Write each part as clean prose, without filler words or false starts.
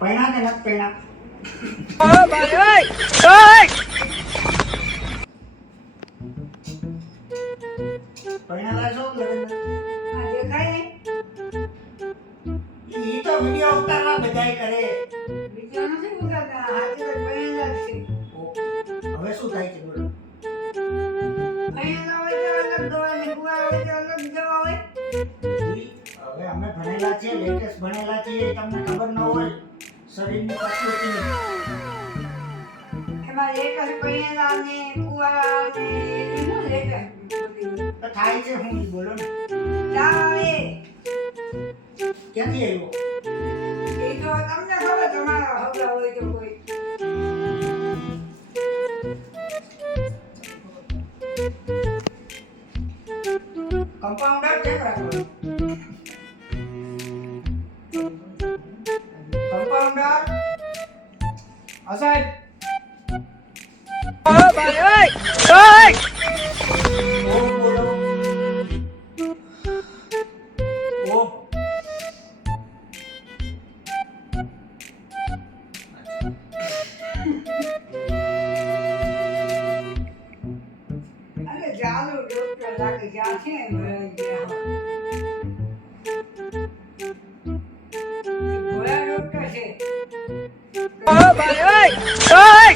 પૈણા કે નથી પૈણા? ઓ ભાઈ ઓય પૈણાલા છો કે લગ્ન? આ દેખાય ને ઈ તો વિડિયો ઉતારવા બધાય કરે. બીજો નથી ઉતારતા હાથે બનેલા છે હવે શું થાય છે બોલો? બનેલા હોય તો અલગ દવા ને કુવા હોય તો અલગ દવા હોય હવે અમે ભણેલા છીએ, લેટેસ્ટ ભણેલા છીએ, તમને ખબર ન હોય શરીરની પ્રકૃતિની. એમાં એક જ બનેલા ને કુવા ને શું લેટર તો થાય છે હું ઈ બોલો ને. તાવ આવે ક્યાંથી આવ્યો? એ તો તમને ખબર તમારા હગા હોય તો કોઈ કમ્પાઉન્ડર કેમ રાખો? કમ્પાઉન્ડર સાહેબ ઓ ભાઈ ઓય ઓ બોલો. ઓ અરે ચાલો ડોક્ટર લાગે જ્યાં છે ને ભરાઈ ગયા ભોળા ડોક્ટર છે ઓ ભાઈ ઓય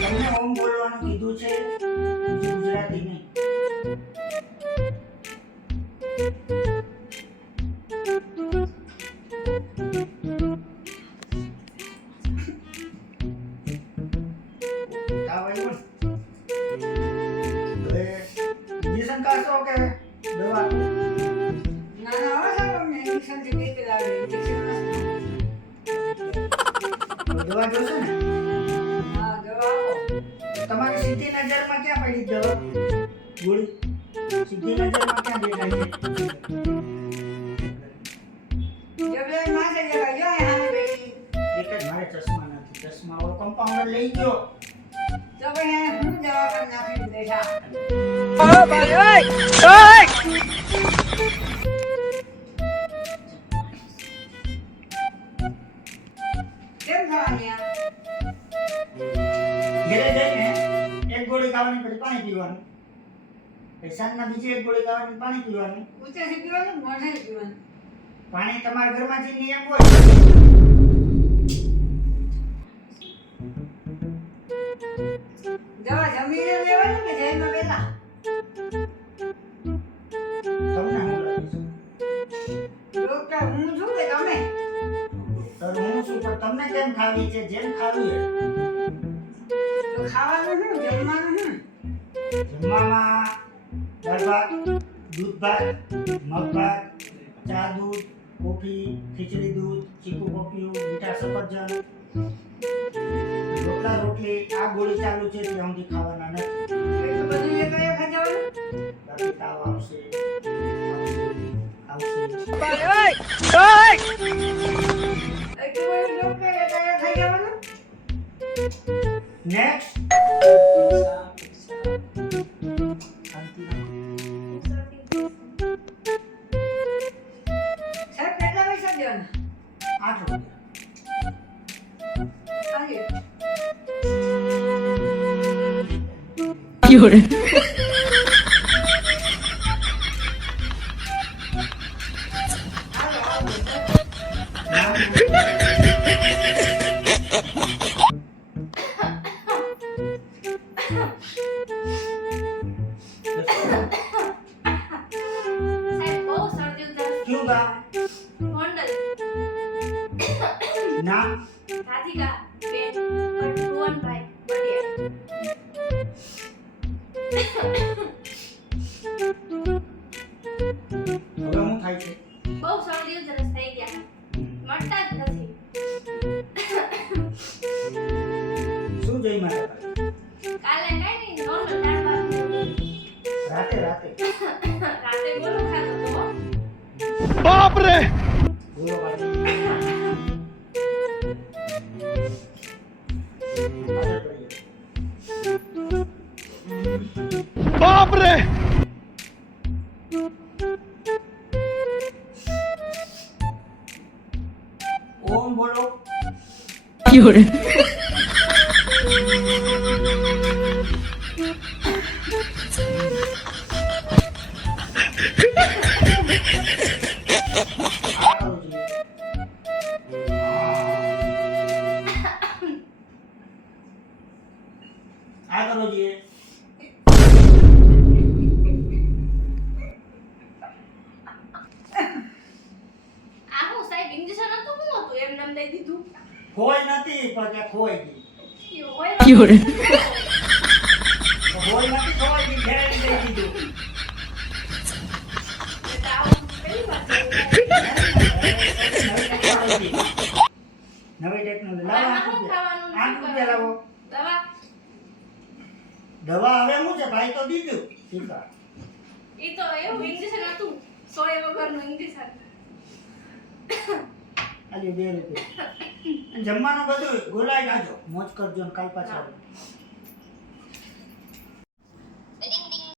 તમને ઓમ બોલવાનું કીધું છે, ગુજરાતી નહીં. તાવ આવ્યો ને? હવે ઇન્જેક્શન કાઢશો કે દવા? ના ના હવે સાહેબ અમને ઇન્જેક્શનથી બીક લાગે ઇન્જેક્શન દવા જોશે ને? હા દવા આપો તમારી સીધી નજરમાં ક્યાં પડી દવા? ગોળી સીધી નજરમાં ક્યાં દેખાય છે? જબલે માથે જગા જો હાને બેઠી એક જ મારે ચશ્મા નથી. ચશ્મા વાળો કમ્પાઉન્ડર લઈ ગયો. તો ભાઈ હું દવાખાને નાખી બેઠા ઓ ભાઈ ઓય કેમ ખાવાની આ ઘરે જઈને એક ગોળી ખાવાની પછી પાણી પીવાનું. પછી સાંજના બીજી એક ગોળી ખાવાની પાણી પીવાનું. ઊંચેથી પીવાનું મોઢેથી પીવાનું પાણી તમારા ઘરમાં જે નિયમ હોય દવા જમીને લેવાની કે જઈમાં પેલા તમને શું લાગે છે? ડોક્ટર હું છું કે તમે તો હું શું પણ તમને કેમ ખાવી છે? જેમ ખાવી હોય. તો ખાવાનું શું જમવાનું શું જમવામાં દાળ ભાત, દૂધ ભાત, મગ ભાત, ચા દૂધ, કોફી, ખીચડી દૂધ, ચીકુ કોફી, મીઠા સફરજન, રોટલા રોટલી. આ ગોળી ચાલુ છે ત્યાં સુધી ખાવાના નથી. એટલું બધું લેતા ખાઈ જવાનું બાકી તાવ આવશે, આવશે. ભાઈ ઓય એટલું બધું ડોક્ટર લેતા ખાઈ જવાનું નેક્સ્ટ સાહેબ કેટલા પૈસા દેવાના 8 રૂપિયા. આજે Fiore. હાલો હાલો સાહેબ બહુ શરદી ઉધરસ ક્યું બા? ગોંડલ નામ? રાધિકા બેન ભુવનભાઈ બડિયા હવે શું થાય છે? બહુ શરદી ઉધરસ થઈ ગયા મળતા જ નથી શું જોઈ મારા પાસે? કાલે કઈ નહીં નોર્મલ દાળ ભાત રાતે રાતે રાતે બોલો ખાતો તો बाप रे બોલો પાછું. बाप रे ઓમ બોલો. આ કરવું જોઈએ. આ કરવું જોઈએ. આ હું સાહેબ ઇન્જેક્શન હતું હું હતું એમ નામ દઈ દીધું ખોઈ નથી પણ ત્યાં ખોઈ ગઈ. એ હોય ખોઈ નથી, ખોઈ ગઈ, ઘેરાઈને દઈ દીધું. એટલે આવું કઈ વાત છે? નવી ટેકનોલોજી આમાં લાવો. શું ખાવાનું ને 8 શું રૂપિયા લાવો. દવા દવા હવે શું છે ભાઈ તો દીધું ટીકા. એ તો એવું ઇન્જેક્શન હતું 100 વગરનું ઇન્જેક્શન આલ્યો 2 રૂપિયા. અને જમવાનું બધું ગોલાઈ લાજો. મોજ કરજો ને કાલ પાછા આવો.